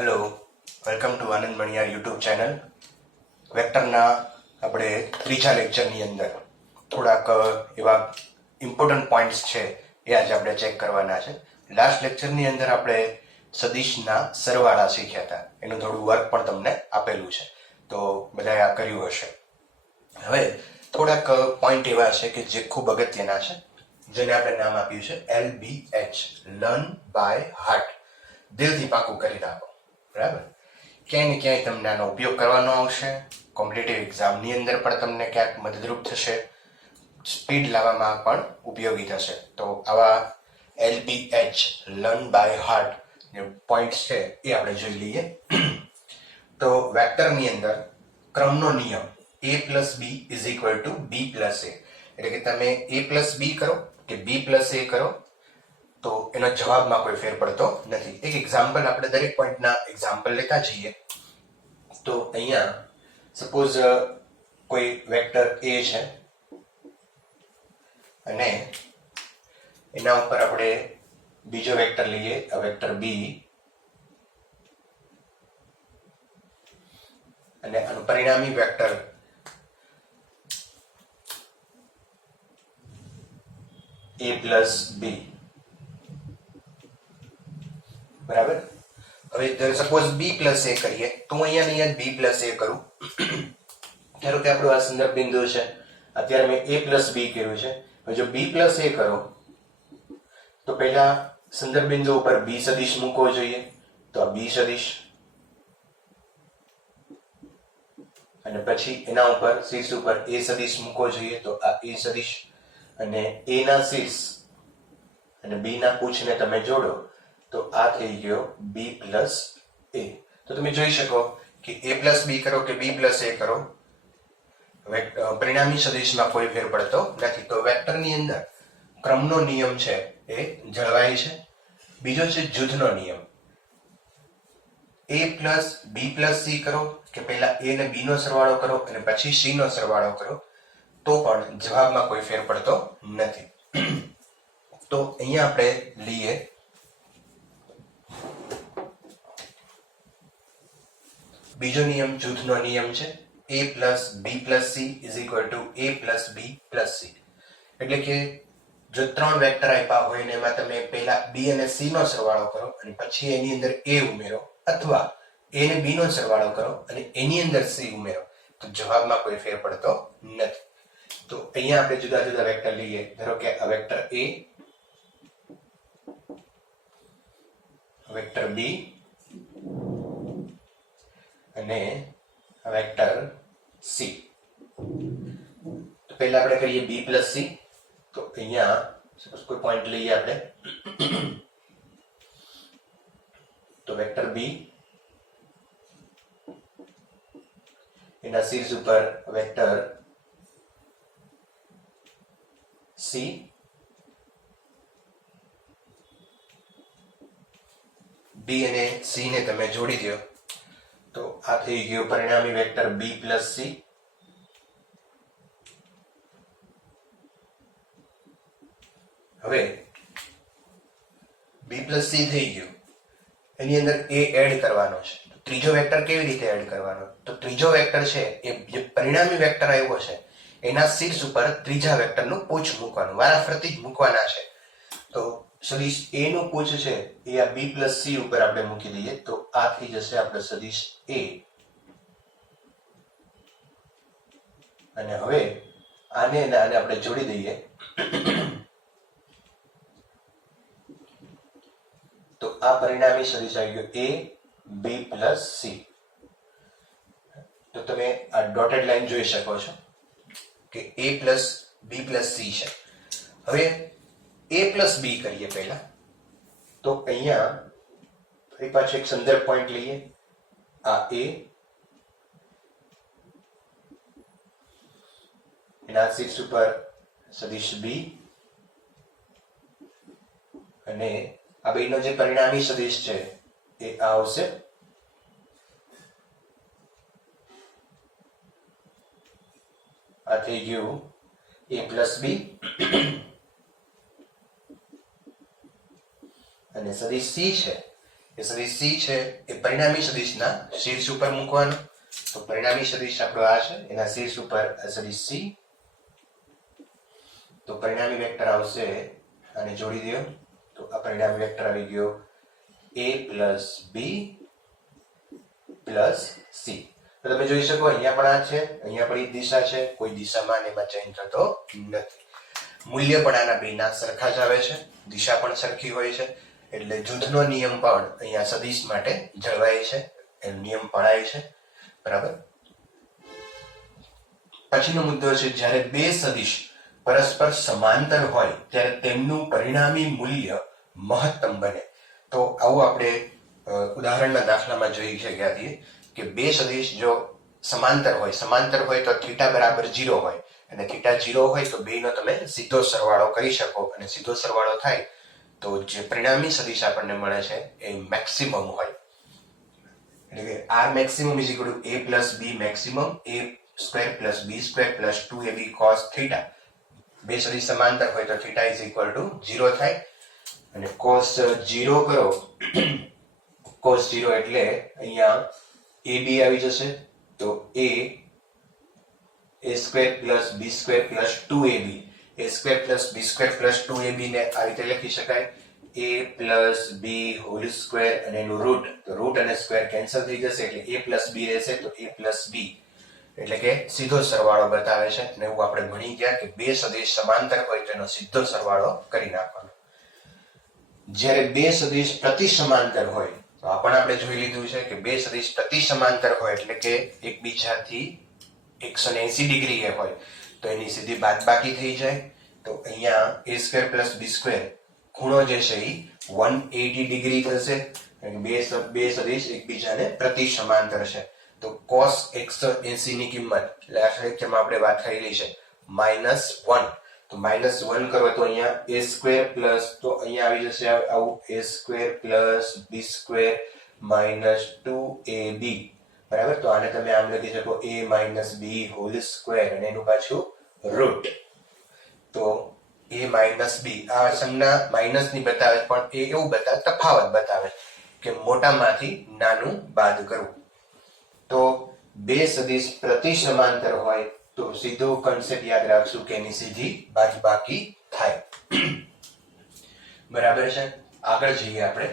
Hello, welcome to Anand Maniyar YouTube channel. વેક્ટરના આપણે ત્રીજા લેક્ચરની અંદર થોડાક એવા ઇમ્પોર્ટન્ટ પોઈન્ટ્સ છે એ આજે આપણે ચેક કરવાના છે. લાસ્ટ લેક્ચરની અંદર આપણે સદિશના સરવાળા શીખ્યા હતા, એનું થોડું વર્ક પણ તમને આપેલું છે, તો બધાએ આ કર્યું હશે. હવે થોડાક પોઈન્ટ એવા છે કે જે ખૂબ અગત્યના છે, જેને આપણે નામ આપ્યું છે LBH, લર્ન બાય હાર્ટ. દિલથી પાકું કરી રાખો, બરાબર. ક્યાંય ને ક્યાંય તમને આનો ઉપયોગ કરવાનો આવશે. કોમ્પિટિટિવ એક્ઝામની અંદર પણ તમને ક્યાંક મદદરૂપ થશે, સ્પીડ લાવવામાં પણ ઉપયોગી થશે. તો આવા LBH, લર્ન બાય હાર્ટ જે પોઈન્ટ્સ છે એ આપણે જોઈ લઈએ. તો વેક્ટરની અંદર ક્રમનો નિયમ A+B = B+A, એટલે કે તમે A+B કરો કે B+A કરો તો એનો જવાબમાં કોઈ ફેર પડતો નથી. એક એક્ઝામ્પલ આપણે દરેક પોઈન્ટના એક્ઝામ્પલ લેતા જઈએ. તો અહીંયા સપોઝ કોઈ વેક્ટર A છે અને એના ઉપર આપણે બીજો વેક્ટર લઈએ, વેક્ટર B, અને આનું પરિણામી વેક્ટર A+B, બરાબર. હવે સપોઝ B+A કરીએ તો હું અહીંયા B+A કરું. ધારો કે આપણું આ સંદર્ભ બિંદુ છે, અત્યારે મેં A+B કર્યું છે. હવે જો B+A કરો તો પહેલા સંદર્ભ બિંદુ ઉપર B સદિશ મૂકવો જોઈએ, તો આ B સદિશ, અને પછી એના ઉપર શીર્ષ ઉપર A સદિશ મૂકવો જોઈએ, તો આ A સદિશ, અને A ના શીર્ષ અને B ના પૂછને તમે જોડો તો આ થઈ ગયો B+A. તો તમે જોઈ શકો કે A+B કરો કે B+A કરો, પરિણામી સદિશમાં કોઈ ફેર પડતો નથી. તો વેક્ટરની અંદર ક્રમનો નિયમ છે એ જળવાય છે. બીજો છે જૂથનો નિયમ. A+B+C કરો કે પહેલા A ને B નો સરવાળો કરો અને પછી C નો સરવાળો કરો તો પણ જવાબમાં કોઈ ફેર પડતો નથી. તો અહીંયા આપણે લઈએ બીજો નિયમ, જૂથનો નિયમ છે A+B+C = A+B+C. એટલે કે જો ત્રણ વેક્ટર આપ્યા હોય ને એમાં તમે પહેલા B અને C નો સરવાળો કરો અને પછી એની અંદર A ઉમેરો, અથવા A ને B નો સરવાળો કરો અને એની અંદર C ઉમેરો, તો જવાબમાં કોઈ ફેર પડતો નથી. તો અહીંયા આપણે જુદા જુદા વેક્ટર લઈએ. ધારો કે આ વેક્ટર A, વેક્ટર B અને વેક્ટર C. તો પહેલા આપણે કરીએ B+C. તો અહીંયા સપોઝ કોઈ પોઈન્ટ લઈએ આપણે, તો વેક્ટર B, એના શીર્ષ ઉપર વેક્ટર C, B અને C ને તમે જોડી દો તો આ થઈ ગયો પરિણામી વેક્ટર B+C. હવે B+C થઈ ગયું, એની અંદર A એડ કરવાનો છે. ત્રીજો વેક્ટર કેવી રીતે એડ કરવાનો? તો ત્રીજો વેક્ટર છે એ જે પરિણામી વેક્ટર આવ્યો છે એના શીર્ષ ઉપર ત્રીજા વેક્ટરનું પૂછ મૂકવાનું, વારાફરતી જ મૂકવાના છે. તો સદિશ A નું પૂછ છે એ આ B+C ઉપર આપણે મૂકી દઈએ તો આ થઈ જશે આપણે સદિશ A. અને હવે આને આપણે જોડી દઈએ તો આ પરિણામી સદિશ આવી ગયો A+B+C. તો તમે આ ડોટેડ લાઈન જોઈ શકો છો કે A+B+C છે. હવે A+B કરીએ પહેલા. તો અહીંયા ફરી પાછો એક સંદર્ભ પોઈન્ટ લઈએ, આ A, એના શીર્ષ ઉપર સદિશ B, અને આ બેનો જે પરિણામી સદિશ છે એ આ આવશે. આ થઈ ગયું A+B, અને સદિશ C છે એ સદિશ સી છે એ પરિણામી સદિશના શીર્ષ ઉપર મૂકવાનો. તો પરિણામી સદિશ આપણો આ છે, એના શીર્ષ ઉપર સદિશ સી. તો પરિણામી વેક્ટર આવશે, આને જોડી દો. તો આ પરિણામી વેક્ટર આવી ગયો a plus B plus C. તો તમે જોઈ શકો અહીંયા પણ આ છે, અહીંયા પણ એ દિશા છે, કોઈ દિશામાં એમાં ચેન્જ થતો નથી. મૂલ્ય પણ આના બેના સરખા જ આવે છે, દિશા પણ સરખી હોય છે, એટલે જૂથનો નિયમ પણ અહીંયા સદિશ માટે જળવાય છે, એનો નિયમ પડાય છે. બરાબર. પછીનો મુદ્દો છે, જ્યારે બે સદિશ પરસ્પર સમાંતર હોય ત્યારે તેમનું પરિણામી મૂલ્ય મહત્તમ બને. તો આવું આપણે ઉદાહરણના દાખલામાં જોઈ શક્યા છીએ કે બે સદિશ જો સમાંતર હોય તો થીટા બરાબર 0 હોય, અને થીટા 0 હોય તો બેનો તમે સીધો સરવાળો કરી શકો, અને સીધો સરવાળો થાય તો જે પરિણામી સદિશ આપણને મળે છે એ મેક્સિમમ હોય. એટલે કે r maximum is equal to a plus b maximum a square plus b square plus 2ab cos theta. બે સદિશ સમાંતર હોય તો theta is equal to 0 થાય, અને cos 0 કરો, cos 0 એટલે અહીંયા ab આવી જશે, તો a square plus b square plus 2ab, a square plus b square plus 2ab ને આ રીતે લખી શકાય a plus b whole square અને એનું રૂટ, તો રૂટ અને સ્ક્વેર કેન્સલ થઈ જશે એટલે a plus b રહેશે, તો a plus b એટલે કે સીધો સરવાળો બતાવે છે. અને એવું આપણે ભણી ગયા કે બે સદિશ સમાંતર હોય તો એનો સીધો સરવાળો કરી નાખવાનો. જ્યારે બે સદિશ પ્રતિ સમાંતર હોય તો આપણે જોઈ લીધું છે કે બે સદિશ પ્રતિ સમાંતર હોય એટલે કે એકબીજાથી 180 ડિગ્રી એ હોય તો એની સીધી બાદબાકી થઈ જાય. તો અહીંયા a square plus b square ખૂણો જે છે એ 180 ડિગ્રી થશે, બે સદિશ એકબીજાને પ્રતિ સમાંતર છે. તો cos 180 ની કિંમત લાસ્ટ લેક્ચરમાં આપણે વાત કરેલી છે -1. તો -1 કરો તો અહીંયા a square plus, તો અહીંયા આવી જશે આવું a square plus b square minus 2ab. બરાબર. તો આને તમે આમ લખી શકો a minus b whole square અને એનું પાછું રૂટ. તો a minus b આ સંજ્ઞા માઇનસ ની બતાવે, પણ એ એવું બતાવે, તફાવત બતાવે કે મોટામાંથી નાનું બાદ કરવું. તો બે સદિશ પ્રતિ સમાંતર હોય તો સીધો કન્સેપ્ટ યાદ રાખશું કે એની સીધી બાદબાકી થાય. બરાબર છે. આગળ જઈએ આપણે.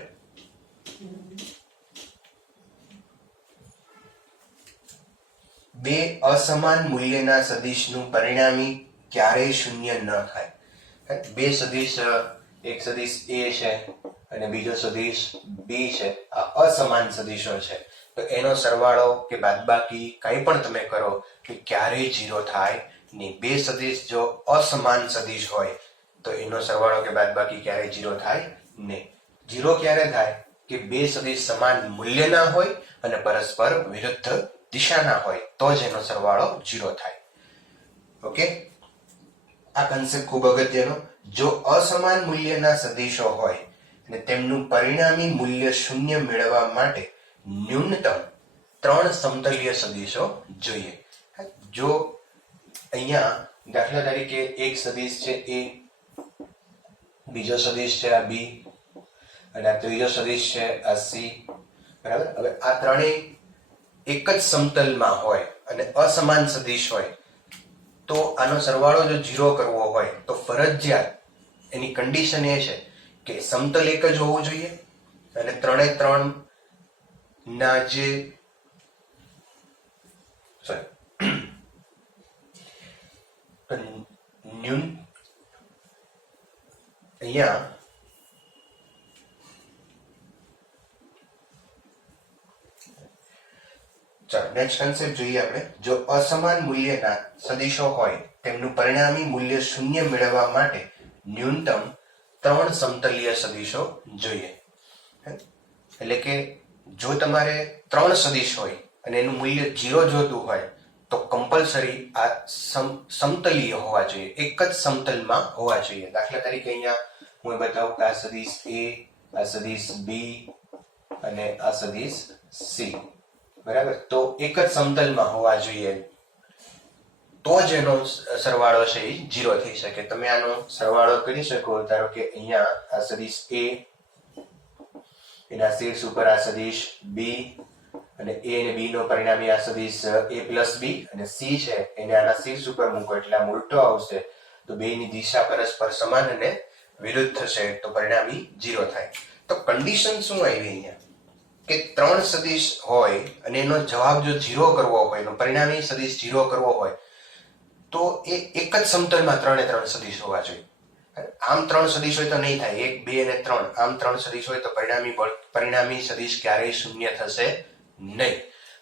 બે અસમાન મૂલ્યના સદિશનું પરિણામી ક્યારેય શૂન્ય ન થાય. બે સદિશ, એક સદિશ a છે અને બીજો સદિશ b છે, આ અસમાન સદિશો છે, તો એનો સરવાળો કે બાદબાકી કંઈ પણ તમે કરો કે ક્યારેય 0 થાય નહીં. બે સદિશ જો અસમાન સદિશ હોય તો એનો સરવાળો કે બાદબાકી ક્યારેય 0 થાય નહીં. 0 ક્યારે થાય કે બે સદિશ સમાન મૂલ્યના હોય અને પરસ્પર વિરુદ્ધ દિશાના હોય તો જ એનો સરવાળો 0 થાય. ઓકે, આ કન્સેપ્ટ ખૂબ અગત્યનો. જો અસમાન મૂલ્યના સદિશો હોય અને તેમનું પરિણામી મૂલ્ય શૂન્ય મેળવવા માટે ન્યૂનતમ 3 સમતલીય સદિશો જોઈએ. જો અહીંયા દાખલા તરીકે એક સદિશ છે a, બીજો સદિશ છે આ b અને આ ત્રીજો સદિશ છે આ c. બરાબર. હવે આ ત્રણેય એક જ સમતલમાં હોય અને અસમાન સદિશ હોય તો આનો સરવાળો જો 0 કરવો હોય તો ફરજિયાત એની કન્ડિશન એ છે કે સમતલ એક જ હોવું જોઈએ અને 3 ના જે અહીંયા ચાલો નેક્સ્ટ કન્સેપ્ટ જોઈએ આપણે. જો અસમાન મૂલ્યના સદિશો હોય તેમનું પરિણામી મૂલ્ય શૂન્ય મેળવવા માટે ન્યૂનતમ 3 સમતલીય સદિશો જોઈએ. એટલે કે જો તમારે 3 સદિશ હોય અને એનું મૂલ્ય 0 જોતું હોય તો કમ્પલસરી આ સમતલીય હોવા જોઈએ, એક જ સમતલમાં હોવા જોઈએ. દાખલા તરીકે અહીંયા હું બતાવું કે આ સદિશ a, આ સદિશ b અને આ સદિશ c. બરાબર. તો એક જ સમતલમાં હોવા જોઈએ તો જ એનો સરવાળો છે એ 0 થઈ શકે. તમે આનો સરવાળો કરી શકો. ધારો કે અહીંયા આ સદિશ a એના શીર્ષ ઉપર આ સદિશ બી અને એ અને બી નો પરિણામી આ સદિશ a પ્લસ બી અને સી છે એને આના શીર્ષ ઉપર મૂકો એટલે આમ ઉલટો આવશે તો બેની દિશા પરસ્પર સમાન અને વિરુદ્ધ થશે તો પરિણામી 0 થાય. તો કન્ડિશન શું આવી અહીંયા કે ત્રણ સદિશ હોય અને એનો જવાબ જો 0 કરવો હોય એનો પરિણામી સદિશ 0 કરવો હોય તો એ એક જ સમતલમાં ત્રણે ત્રણ સદિશ હોવા જોઈએ. આમ ત્રણ સદિશ હોય તો નહીં થાય, 1 2 અને 3 આમ ત્રણ સદિશ હોય તો પરિણામી સદિશ ક્યારેય શૂન્ય થશે નહીં.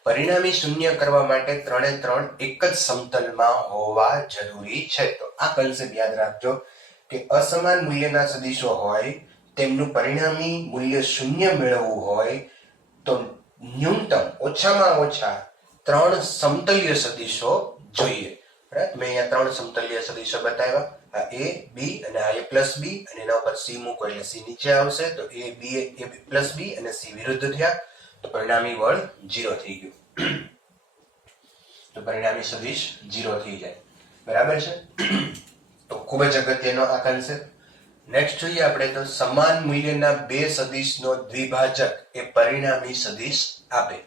પરિણામી શૂન્ય કરવા માટે ત્રણે ત્રણ એક જ સમતલમાં હોવા જરૂરી છે. તો આ કન્સેપ્ટ યાદ રાખજો કે અસમાન મૂલ્યના સદિશો હોય તેમનું પરિણામી મૂલ્ય શૂન્ય મેળવવું હોય તો ન્યૂનતમ ઓછામાં ઓછા ત્રણ સમતલ્ય સદિશો જોઈએ. મેં અહીંયા ત્રણ સમતલ્ય સદિશો બતાવ્યા, આ a b અને આ a પ્લસ બી અને એના ઉપર c મૂકો એટલે c નીચે આવશે તો a પ્લસ બી અને c વિરુદ્ધ થયા તો પરિણામી બળ 0 થઈ ગયું. તો પરિણામી સદિશ 0 થઈ જાય. બરાબર છે. તો ખૂબ જ અગત્યનો આ કન્સેપ્ટ. નેક્સ્ટ જોઈએ આપણે તો સમાન મૂલ્યના બે સદિશનો દ્વિભાજક એ પરિણામી સદિશ આપે.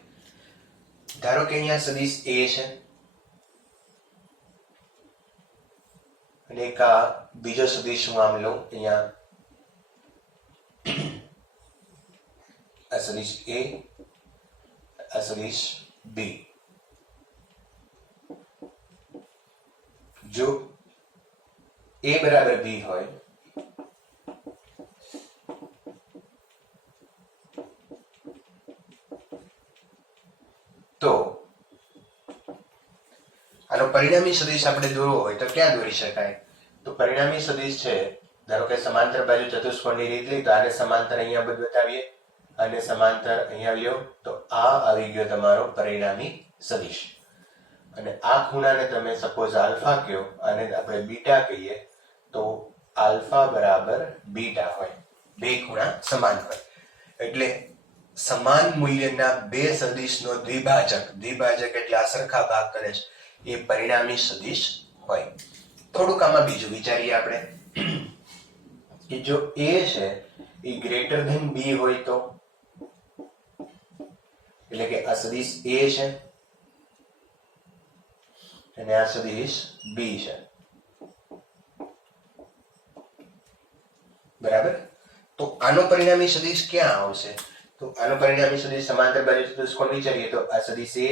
ધારો કે અહીંયા સદિશ a છે અને એક આ બીજો સદિશ હું આમ લઉં અહીંયા આ સદિશ a આ સદિશ b. જો a બરાબર b હોય તો આનો પરિણામી સદિશ આપણે દોરવો હોય તો ક્યાં દોરી શકાય? તો પરિણામી સદિશ છે, ધારો કે સમાંતર બાજુ ચતુષ્કોણની રીત લઈ તો આને સમાંતર અહીંયા બતાવીએ અને સમાંતર અહીંયા લ્યો તો આ આવી ગયો તમારો પરિણામી સદિશ. અને આ ખૂણાને તમે સપોઝ આલ્ફા કહો અને આપણે બીટા કહીએ તો આલ્ફા બરાબર બીટા હોય, બે ખૂણા સમાન હોય. એટલે સમાન મૂલ્યના બે સદિશનો દ્વિભાજક એટલે આ સરખા ભાગ કરે છે એ પરિણામી સદિશ હોય. થોડુંક આમાં બીજું વિચારીએ આપણે કે જો a છે એ ગ્રેટર ધેન b હોય તો, એટલે કે આ સદિશ a છે અને આ સદિશ b છે. બરાબર. તો આનો પરિણામી સદિશ ક્યાં આવશે? તો આનો પરિણામી સદિશ સમાંતર બાજુ ચતુષ્કોણ વિચારીએ તો આ સદિશ a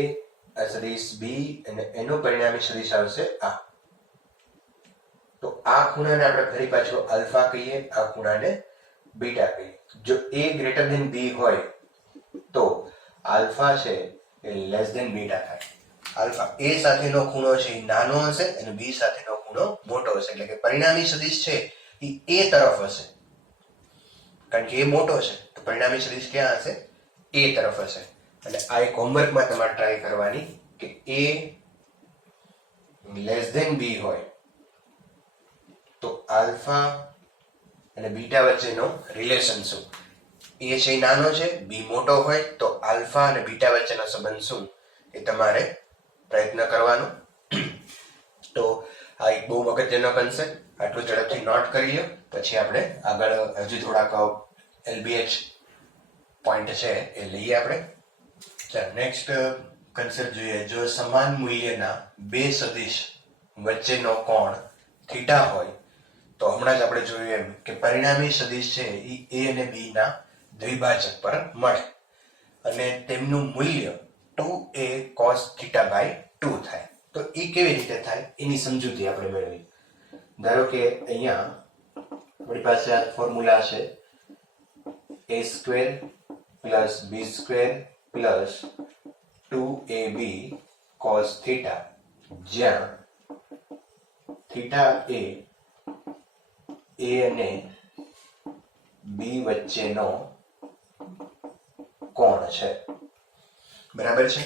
આ સદિશ b અને એનો પરિણામી સદિશ આવશે આ. તો આ ખૂણાને આપણે ફરી પાછો આલ્ફા કહીએ, આ ખૂણાને બીટા કહીએ. જો a ગ્રેટર ધેન b હોય તો આલ્ફા છે એ લેસ ધેન બીટા થાય. આલ્ફા a સાથેનો ખૂણો છે એ નાનો હશે અને b સાથેનો ખૂણો મોટો હશે, એટલે કે પરિણામી સદિશ છે એ a તરફ હશે કારણ કે એ મોટો છે. તો પરિણામી સદિશ ક્યાં હશે? a તરફ હશે. અને આ એક હોમવર્કમાં તમારે ટ્રાય કરવાની કે a લેસ ધેન b હોય તો આલ્ફા અને બીટા વચ્ચેનો રિલેશન શું? a છે નાનો છે, b મોટો હોય તો આલ્ફા અને બીટા વચ્ચેનો સંબંધ શું એ તમારે પ્રયત્ન કરવાનો. તો આ એક બહુ અગત્યનો કન્સેપ્ટ, આટલું ઝડપથી નોટ કરી લો પછી આપણે આગળ હજુ થોડાક LBH પોઈન્ટ છે એ લઈએ આપણે. ચાલો નેક્સ્ટ કન્સેપ્ટ જોઈએ. જો સમાન મૂલ્યના બે સદિશ વચ્ચેનો કોણ થીટા હોય તો હમણાં જ આપણે જોયું એમ કે પરિણામી સદિશ છે એ a અને b ના દ્વિભાજક પર મળે અને તેમનું મૂલ્ય 2a cos theta by 2 થાય. તો એ કેવી રીતે થાય એની સમજૂતી આપણે મેળવી. ધારો કે અહીંયા આપણી પાસે આ ફોર્મ્યુલા છે a square plus b square plus 2ab cos theta, જ્યાં થીટા એ અને b વચ્ચેનો કોણ છે. બરાબર છે.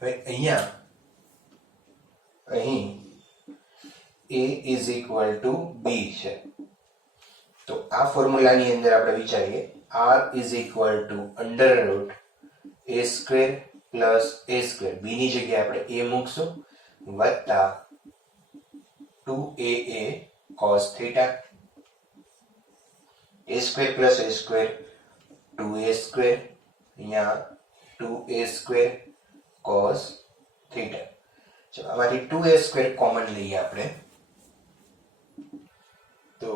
હવે અહીં a is equal to b છે તો આ ફોર્મ્યુલાની અંદર આપણે વિચારીએ r is equal to under root a square plus a square, b ની જગ્યાએ આપણે a મૂકશું વત્તા 2aa cos theta. a square plus a square 2a square, અહીંયા 2a સ્ક્વેર cos થીટા. ચલો આમાંથી 2a સ્ક્વેર કોમન લઈએ આપણે, તો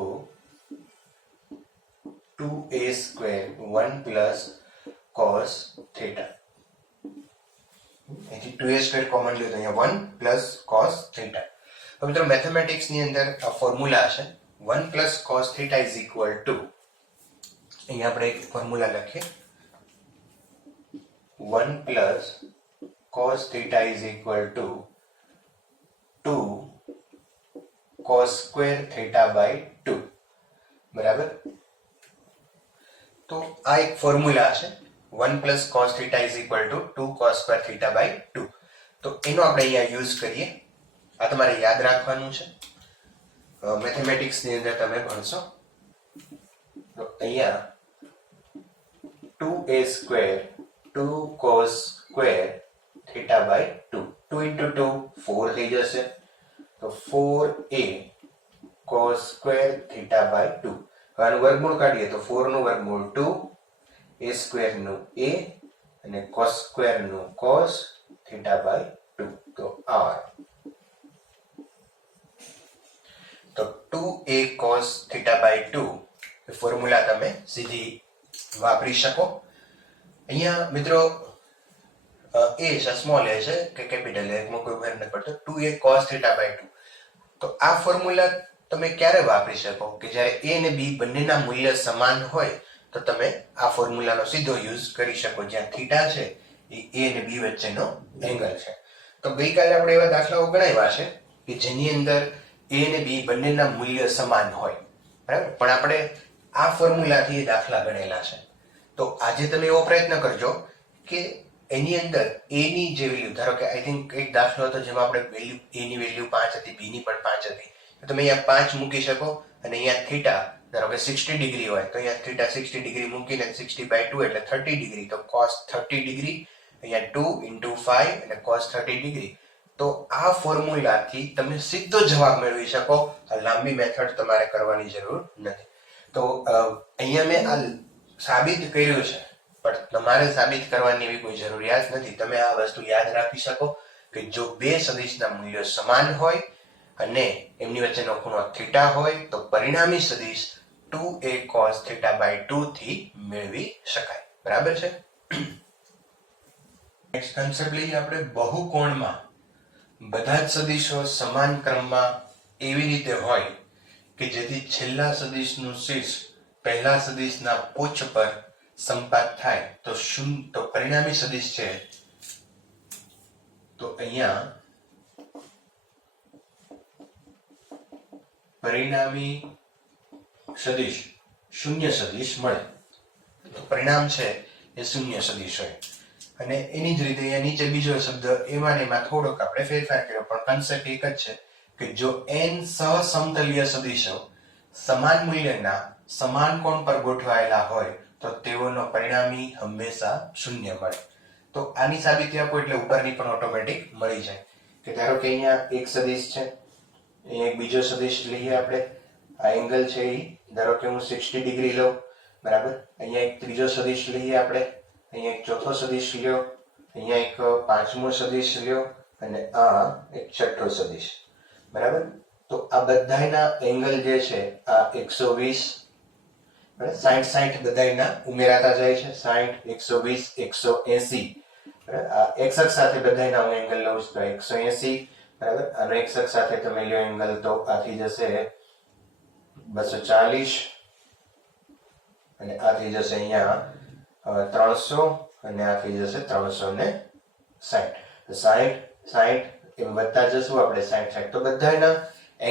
2a square 1 plus cos theta. અહીંથી 2a સ્ક્વેર કોમન લ્યો તો અહીંયા 1 પ્લસ cos થીટા. હવે મિત્રો મેથેમેટિક્સ ની અંદર આ ફોર્મ્યુલા છે 1 plus cos theta is equal to, અહીંયા આપણે એક ફોર્મ્યુલા લખીએ, 1 plus cos theta is equal to 2 cos square theta by 2. બરાબર? તો આ એક ફોર્મ્યુલા છે 1 plus cos theta is equal to 2 cos square theta by 2. તો એનો આપણે અહીંયા યુઝ કરીએ. આ તમારે યાદ રાખવાનું છે, મેથેમેટિક્સ ની અંદર તમે ભણશો. તો અહીંયા 2a square 2 cos square theta by 2. 2 into 2 4 થઈ જશે, તો 4a cos square theta by 2. હવે આનું વર્ગમૂળ કાઢીએ તો 4 નું વર્ગમૂળ 2, a square નું a અને cos square નું cos theta by 2, તો r. તો 2a cos theta by 2 A formula તમે સીધી વાપરી શકો. અહીંયા મિત્રો a છે, સ્મોલ a છે કે કેપિટલ a, એમાં કોઈ ફરક નથી પડતો. 2a cos theta by 2. તો આ ફોર્મ્યુલા તમે ક્યારે વાપરી શકો કે જ્યારે a અને b બંનેના મૂલ્ય સમાન હોય તો તમે આ ફોર્મ્યુલાનો સીધો યુઝ કરી શકો, જ્યાં થીટા છે એ a અને b વચ્ચેનો એંગલ છે. તો ગઈકાલે આપણે એવા દાખલાઓ ગણાવ્યા છે કે જેની અંદર a અને b બંનેના મૂલ્ય સમાન હોય, બરાબર, પણ આપણે આ ફોર્મ્યુલાથી એ દાખલા ગણેલા છે. તો આજે તમે એવો પ્રયત્ન કરજો કે એની અંદર a ની જે વેલ્યુ, ધારો કે આઈ થિંક એક દાખલો હતો જેમાં આપણે વેલ્યુ a ની વેલ્યુ 5 હતી, b ની પણ 5 હતી, તો તમે અહીંયા 5 મૂકી શકો અને અહીંયા થીટા ધારો કે 60 ડિગ્રી હોય તો અહીંયા થીટા 60 ડિગ્રી મૂકીને 60/2 એટલે 30 ડિગ્રી, તો cos 30 ડિગ્રી, અહીંયા 2 into 5 અને cos 30 ડિગ્રી. તો આ ફોર્મ્યુલાથી તમે સીધો જવાબ મેળવી શકો, આ લાંબી મેથડ તમારે કરવાની જરૂર નથી. તો અહીંયા મેં આ સાબિત કર્યું છે, પણ તમારે સાબિત કરવાની એવી કોઈ જરૂરિયાત નથી. તમે આ વસ્તુ યાદ રાખી શકો કે જો બે સદિશના મૂલ્યો સમાન હોય અને એમની વચ્ચેનો ખૂણો થીટા હોય તો પરિણામી સદિશ 2a cos theta by 2 થી મેળવી શકાય. બરાબર છે? નેક્સ્ટ કન્સેપ્ટ લઈએ આપણે. બહુકોણમાં બધા જ સદિશો સમાન ક્રમમાં એવી રીતે હોય કે જેથી છેલ્લા સદિશનું શીર્ષ પહેલા સદિશના પુચ્છ પર સંપાત થાય તો પરિણામી સદિશ છે. તો અહીંયા પરિણામી સદિશ શૂન્ય સદિશ મળે. તો પરિણામ છે એ શૂન્ય સદિશ હોય. અને એની જ રીતે અહીંયા નીચે બીજો શબ્દ એમાં થોડોક આપણે ફેરફાર કર્યો, પણ કન્સેપ્ટ એક જ છે કે જો n સહસમતલીય સદિશો સમાન મૂલ્યના સમાન કોણ પર ગોઠવાયેલા હોય તો તેઓનો પરિણામી હંમેશા શૂન્ય મળે. તો આની સાબિતી આપો એટલે ઉપરની પણ ઓટોમેટિક મળી જાય. કે ધારો કે અહીંયા એક સદિશ છે, અહીંયા એક બીજો સદિશ લઈએ આપણે, આ એંગલ છે એ ધારો કે હું 60 ડિગ્રી લઉં, બરાબર. અહીંયા એક ત્રીજો સદિશ લઈએ આપણે, અહીંયા એક ચોથો સદિશ લ્યો, અહીંયા એક પાંચમો સદિશ લ્યો અને આ એક છઠ્ઠો સદિશ, બરાબર. તો આ બધાના એંગલ જે છે આ 120, 60 બધાના ઉમેરાતા જાય છે, 60, 120, 180, બરાબર. આ x અક્ષ સાથે બધાના હું એંગલ લઉં છું તો 180, બરાબર. અને x અક્ષ સાથે તમે લ્યો એંગલ તો આ થઈ જશે 240 અને આ થઈ જશે અહીંયા 300 અને આ થઈ જશે 360. 60 એમ વધતા જશું આપણે 60. તો બધાના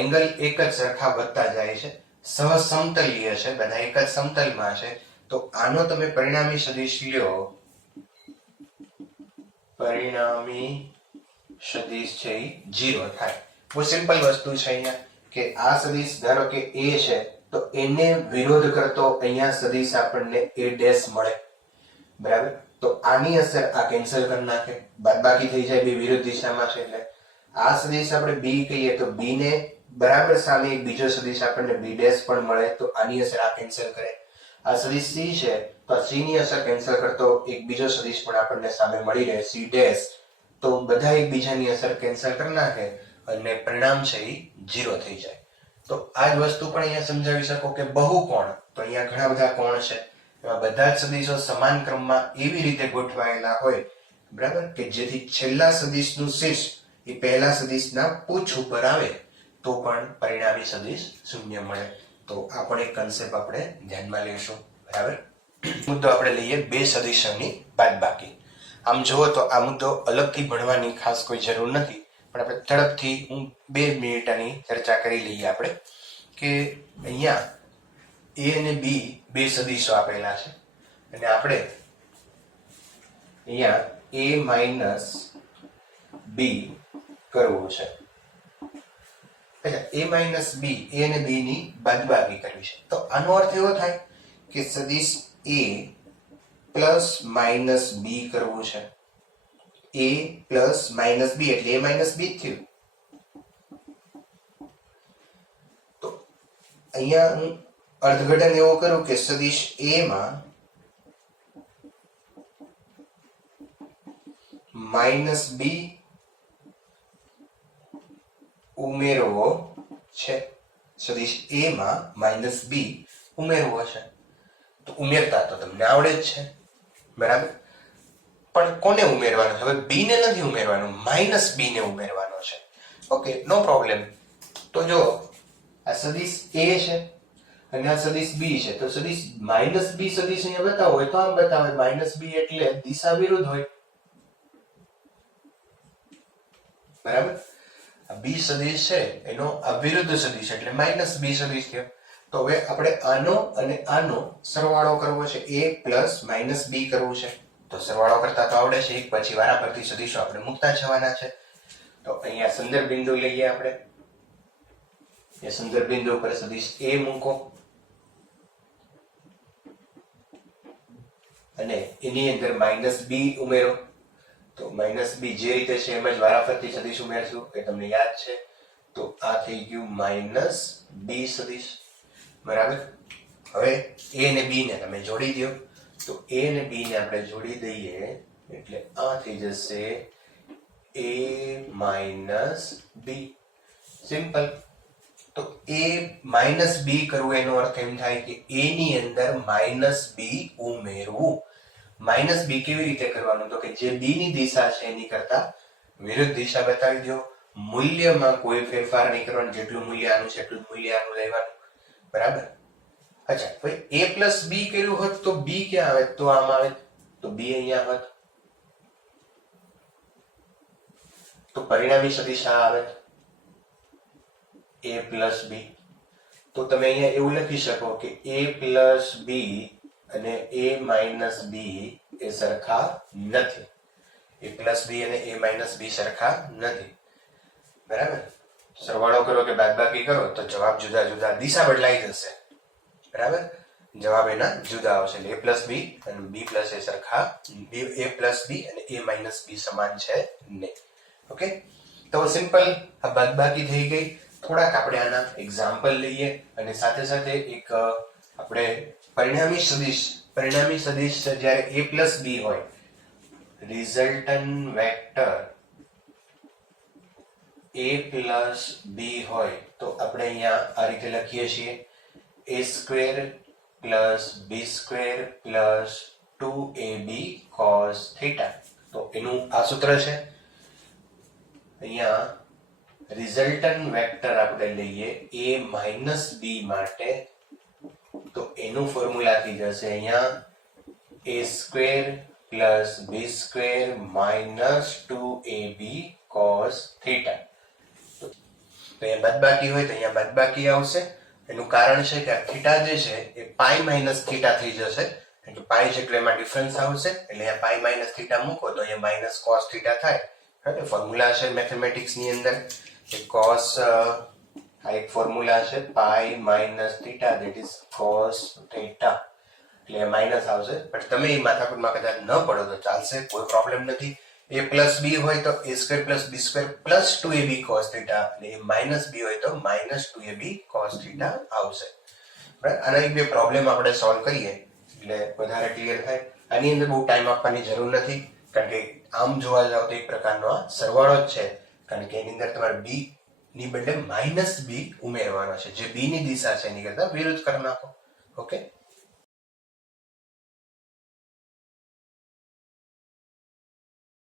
એંગલ એક જ સરખા વધતા જાય છે, સહસમતલીય છે, બધા એક જ સમતલમાં છે. તો આનો તમે પરિણામી સદિશ લ્યો, પરિણામી સદિશ છે એ 0 થાય. બહુ સિમ્પલ વસ્તુ છે અહીંયા કે આ સદિશ ધારો કે a છે તો એને વિરોધ કરતો અહીંયા સદિશ આપણને a' મળે, બરાબર. તો આની અસર આ કેન્સલ કરી નાખે, બાદબાકી થઈ જાય, બે વિરુદ્ધ દિશામાં છે. એટલે આ સદિશ આપણે b કહીએ તો b ને બરાબર સામે એક બીજો સદિશ આપણને b' પણ મળે, તો આની અસર આ કેન્સલ કરે. આ સદિશ c છે તો c ની અસર કેન્સલ કરતો એક બીજો સદિશ પણ આપણને સામે મળી રહે c ડેશ, તો બધા એકબીજાની અસર કેન્સલ કરી નાખે અને પરિણામ છે એ 0 થઈ જાય. તો આ જ વસ્તુ પણ અહીંયા સમજાવી શકો કે બહુકોણ, તો અહીંયા ઘણા બધા કોણ છે, એમાં બધા જ સદિશો સમાન ક્રમમાં એવી રીતે ગોઠવાયેલા હોય, બરાબર, કે જેથી છેલ્લા સદિશનું શીર્ષ એ પહેલા સદિશના પૂછ ઉપર આવે તો પણ પરિણામી સદિશ શૂન્ય મળે. તો આ પણ એક કન્સેપ્ટ આપણે ધ્યાનમાં લઈશું, બરાબર. મુદ્દો આપણે લઈએ બે સદિશોની બાદબાકી. આમ જુઓ તો આ મુદ્દો અલગથી ભણવાની ખાસ કોઈ જરૂર નથી, પણ આપણે ઝડપથી હું 2 મિનિટની ચર્ચા કરી લઈએ આપણે કે અહીંયા a અને b બે સદિશો આપેલા છે અને આપણે અહીંયા a માઇનસ b કરવું છે. a માઇનસ b, a અને b ની બાદબાકી કરવી છે. તો આનો અર્થ એવો થાય કે સદિશ a પ્લસ માઇનસ b કરવું છે. a પ્લસ માઇનસ b એટલે a માઇનસ b થયું. તો અહીંયા હું અર્થઘટન એવો કરું કે સદિશ a માં માઇનસ b ઉમેરવો છે. સદિશ a માં માઇનસ b ઉમેરવો છે. તો ઉમેરતા તો તમને આવડે જ છે, બરાબર. પણ કોને ઉમેરવાનું છે? હવે b ને નથી ઉમેરવાનું, માઇનસ b ને ઉમેરવાનો છે. ઓકે, નો પ્રોબ્લેમ. તો જો આ સદિશ a છે અને આ સદિશ b છે, તો સદિશ માઇનસ b સદિશ અહીંયા બતાવો હોય તો આમ બતાવે. માઇનસ b એટલે દિશા વિરુદ્ધ હોય, બરાબર. આ b સદિશ છે એનો આ વિરુદ્ધ સદિશ એટલે માઇનસ b સદિશ થયો. તો હવે આપણે આનો અને આનો સરવાળો કરવો છે, a પ્લસ માઇનસ b કરવું છે. તો સરવાળો કરતા તો આવડે છે, એક પછી વારાફરતી સદિશો આપણે મૂકતા જવાના છે. તો અહીંયા સંદર્ભ બિંદુ લઈએ આપણે. એ સંદર્ભ બિંદુ પર સદિશ a મૂકો અને એની અંદર માઇનસ b ઉમેરો. તો માઇનસ b જે રીતે છે એમ જ વારાફરતી સદિશ ઉમેરશું, એ તમને યાદ છે. તો આ થઈ ગયું માઇનસ b સદિશ, બરાબર. હવે a અને b ને તમે જોડી દો. તો a અને b ને આપણે જોડી દઈએ એટલે આ થઈ જશે a માઇનસ b. સિમ્પલ. તો a માઇનસ b કરવું એનો અર્થ એમ થાય કે a ની અંદર માઇનસ b ઉમેરવું. માઇનસ b કેવી રીતે કરવાનું? તો કે જે b ની દિશા છે એની કરતા વિરુદ્ધ દિશા બતાવી દો. મૂલ્યમાં કોઈ ફેરફાર નહીં કરવાનો, જેટલું મૂલ્ય આનું છે એટલું મૂલ્ય આનું લેવાનું, બરાબર. અચ્છા, ભાઈ a પ્લસ b કર્યું હોત તો b ક્યાં આવે? તો આમ આવે, તો b અહીંયા હોત. તો પરિણામી સદિશ આ આવે a પ્લસ b. તો તમે અહીંયા એવું લખી શકો કે a પ્લસ b અને a માઇનસ b એ સરખા નથી. a પ્લસ b અને a માઇનસ b સરખા નથી, બરાબર. સરવાળો કરો કે બાદબાકી કરો તો જવાબ જુદા જુદા, દિશા બદલાઈ જશે, બરાબર. જવાબ એના જુદા આવશે. a પ્લસ b અને b પ્લસ a સરખા, a પ્લસ b અને a માઇનસ b સમાન છે નહીં. ઓકે, તો સિમ્પલ આ બાદબાકી થઈ ગઈ. થોડાક આપણે આના એક્ઝામ્પલ લઈએ અને સાથે સાથે એક આપણે પરિણામી સદિશ જ્યારે a પ્લસ b હોય, resultant vector a plus b હોય તો આપણે અહીંયા આ રીતે લખીએ છીએ a square plus b square plus 2ab cos theta. તો એનું આ સૂત્ર છે. અહીંયા રિઝલ્ટન્ટ વેક્ટર આપણે લઈએ a માઇનસ b માટે, તો એનું ફોર્મ્યુલા થઈ જશે અહીંયા a square plus b square minus 2ab cos theta. તો અહીંયા બાદબાકી હોય તો અહીંયા બાદબાકી આવશે. એનું કારણ છે કે આ થીટા જે છે એ પાઈ માઇનસ થીટા થઈ જશે, એટલે પાઈ જેટલો એમાં ડિફરન્સ આવશે, એટલે અહીંયા પાઈ માઇનસ થીટા મૂકો તો અહીંયા માઇનસ કોસ થીટા થાય. ફોર્મ્યુલા છે મેથેમેટિક્સ ની અંદર કે કોસ, આ એક ફોર્મ્યુલા છે pi minus theta, that is cos theta, એટલે માઇનસ આવશે. પણ તમે એ માથાકૂટમાં કદાચ ન પડો તો ચાલશે, કોઈ પ્રોબ્લેમ નથી. a પ્લસ b હોય તો a square plus b square plus 2ab cos theta, અને a માઇનસ b હોય તો માઇનસ 2ab cos થીટા આવશે. આના એક બે પ્રોબ્લેમ આપણે સોલ્વ કરીએ એટલે વધારે ક્લિયર થાય. આની અંદર બહુ ટાઈમ આપવાની જરૂર નથી, કારણ કે આમ જોવા જાવ તો એક પ્રકારનો આ સરવાળો જ છે, કારણ કે એની અંદર તમારે બી ની બદલે -b ઉમેરવાનો છે. જે b ની દિશા છે એની કરતા વિરુદ્ધ કરી નાખો. ઓકે,